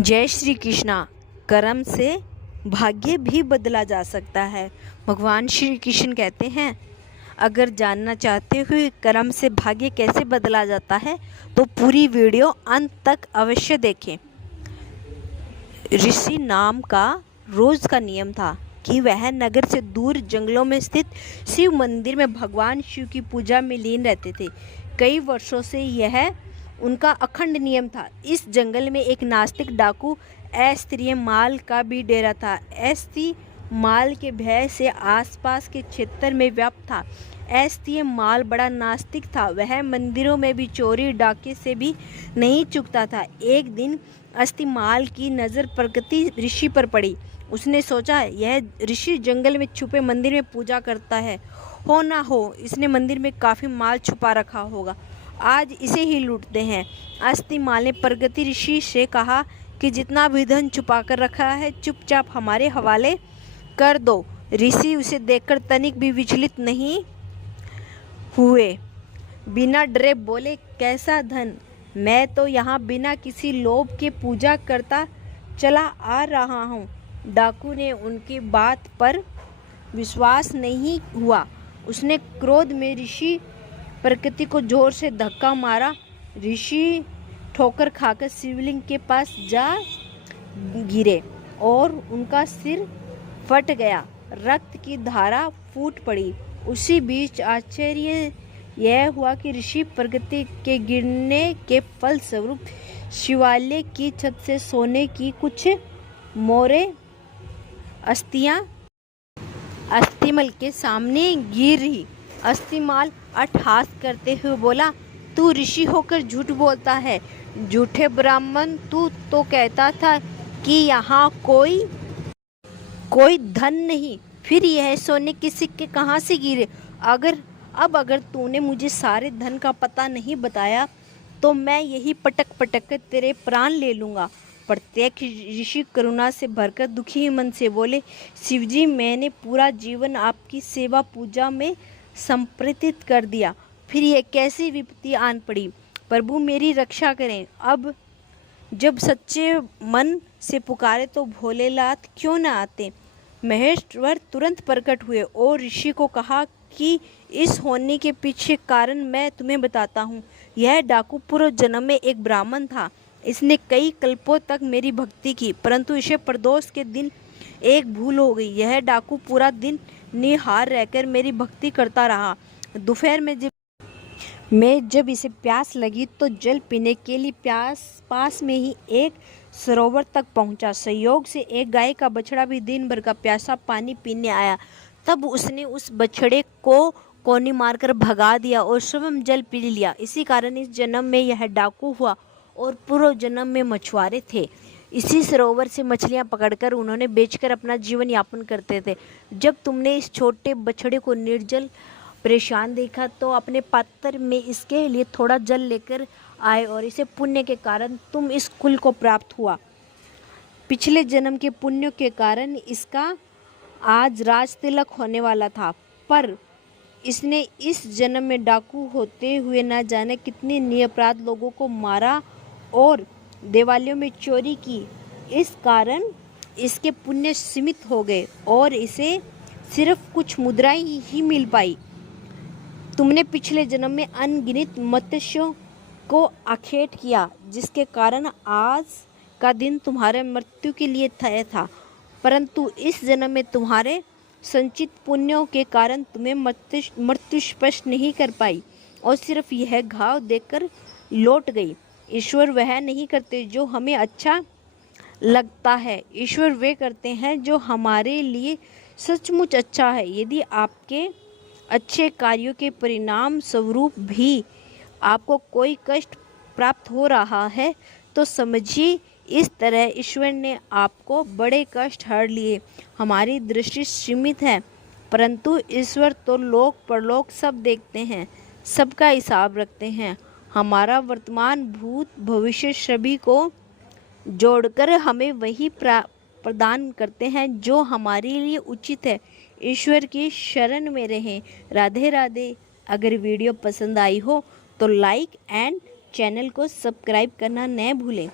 जय श्री कृष्णा। कर्म से भाग्य भी बदला जा सकता है। भगवान श्री कृष्ण कहते हैं, अगर जानना चाहते हुए कर्म से भाग्य कैसे बदला जाता है तो पूरी वीडियो अंत तक अवश्य देखें। ऋषि नाम का रोज का नियम था कि वह नगर से दूर जंगलों में स्थित शिव मंदिर में भगवान शिव की पूजा में लीन रहते थे। कई वर्षों से यह उनका अखंड नियम था। इस जंगल में एक नास्तिक डाकू अस्त्रीय माल का भी डेरा था। अस्त्रीय माल के भय से आसपास के क्षेत्र में व्याप्त था। अस्त्रीय माल बड़ा नास्तिक था। वह मंदिरों में भी चोरी डाके से भी नहीं चूकता था। एक दिन अस्त्रीय माल की नज़र प्रगति ऋषि पर पड़ी। उसने सोचा, यह ऋषि जंगल में छुपे मंदिर में पूजा करता है। हो ना हो इसने मंदिर में काफ़ी माल छुपा रखा होगा, आज इसे ही लूटते हैं। अस्त्रीय माल ने प्रगति ऋषि से कहा कि जितना भी धन छुपा कर रखा है चुपचाप हमारे हवाले कर दो। ऋषि उसे देखकर तनिक भी विचलित नहीं हुए। बिना डरे बोले, कैसा धन? मैं तो यहाँ बिना किसी लोभ के पूजा करता चला आ रहा हूँ। डाकू ने उनकी बात पर विश्वास नहीं हुआ। उसने क्रोध में ऋषि प्रकृति को जोर से धक्का मारा। ऋषि ठोकर खाकर शिवलिंग के पास जा गिरे और उनका सिर फट गया। रक्त की धारा फूट पड़ी। उसी बीच आश्चर्य यह हुआ कि ऋषि प्रकृति के गिरने के फलस्वरूप शिवालय की छत से सोने की कुछ मोरे अस्थियां अस्थिमल के सामने गिर रही। अस्थिमाल अट्टहास करते हुए बोला, तू ऋषि होकर झूठ बोलता है। झूठे ब्राह्मण, तू तो कहता था कि यहाँ कोई धन नहीं, फिर यह सोने के सिक्के कहाँ से गिरे? अगर तूने मुझे सारे धन का पता नहीं बताया तो मैं यही पटक पटक कर तेरे प्राण ले लूँगा। प्रत्येक ऋषि करुणा से भरकर दुखी मन से बोले, शिवजी, मैंने पूरा जीवन आपकी सेवा पूजा में समर्पित कर दिया, फिर ये कैसी विपत्ति आन पड़ी? प्रभु मेरी रक्षा करें। अब जब सच्चे मन से पुकारे तो भोलेनाथ क्यों न आते? महेश्वर तुरंत प्रकट हुए और ऋषि को कहा कि इस होने के पीछे कारण मैं तुम्हें बताता हूँ। यह डाकू पूर्व जन्म में एक ब्राह्मण था। इसने कई कल्पों तक मेरी भक्ति की, परंतु इसे प्रदोष के दिन एक भूल हो गई। यह डाकू पूरा दिन निहार रहकर मेरी भक्ति करता रहा। दोपहर में जब इसे प्यास लगी तो जल पीने के लिए पास में ही एक सरोवर तक पहुंचा। संयोग से एक गाय का बछड़ा भी दिन भर का प्यासा पानी पीने आया। तब उसने उस बछड़े को कोनी मारकर भगा दिया और स्वयं जल पी लिया। इसी कारण इस जन्म में यह डाकू हुआ और पूर्व जन्म में मछुआरे थे। इसी सरोवर से मछलियां पकड़कर उन्होंने बेचकर अपना जीवन यापन करते थे। जब तुमने इस छोटे बछड़े को निर्जल परेशान देखा तो अपने पात्र में इसके लिए थोड़ा जल लेकर आए और इसे पुण्य के कारण तुम इस कुल को प्राप्त हुआ। पिछले जन्म के पुण्य के कारण इसका आज राज तिलक होने वाला था, पर इसने इस जन्म में डाकू होते हुए न जाने कितने निरपराध लोगों को मारा और देवालयों में चोरी की। इस कारण इसके पुण्य सीमित हो गए और इसे सिर्फ कुछ मुद्राएं ही मिल पाई। तुमने पिछले जन्म में अनगिनत मत्स्यों को आखेट किया, जिसके कारण आज का दिन तुम्हारे मृत्यु के लिए तय था, परंतु इस जन्म में तुम्हारे संचित पुण्यों के कारण तुम्हें मृत्यु स्पर्श नहीं कर पाई और सिर्फ यह घाव देकर लौट गई। ईश्वर वह नहीं करते जो हमें अच्छा लगता है। ईश्वर वे करते हैं जो हमारे लिए सचमुच अच्छा है। यदि आपके अच्छे कार्यों के परिणाम स्वरूप भी आपको कोई कष्ट प्राप्त हो रहा है तो समझिए, इस तरह ईश्वर ने आपको बड़े कष्ट हर लिए। हमारी दृष्टि सीमित है, परंतु ईश्वर तो लोक परलोक सब देखते हैं, सबका हिसाब रखते हैं। हमारा वर्तमान भूत भविष्य सभी को जोड़कर हमें वही प्रदान करते हैं जो हमारे लिए उचित है। ईश्वर की शरण में रहें। राधे राधे। अगर वीडियो पसंद आई हो तो लाइक एंड चैनल को सब्सक्राइब करना न भूलें।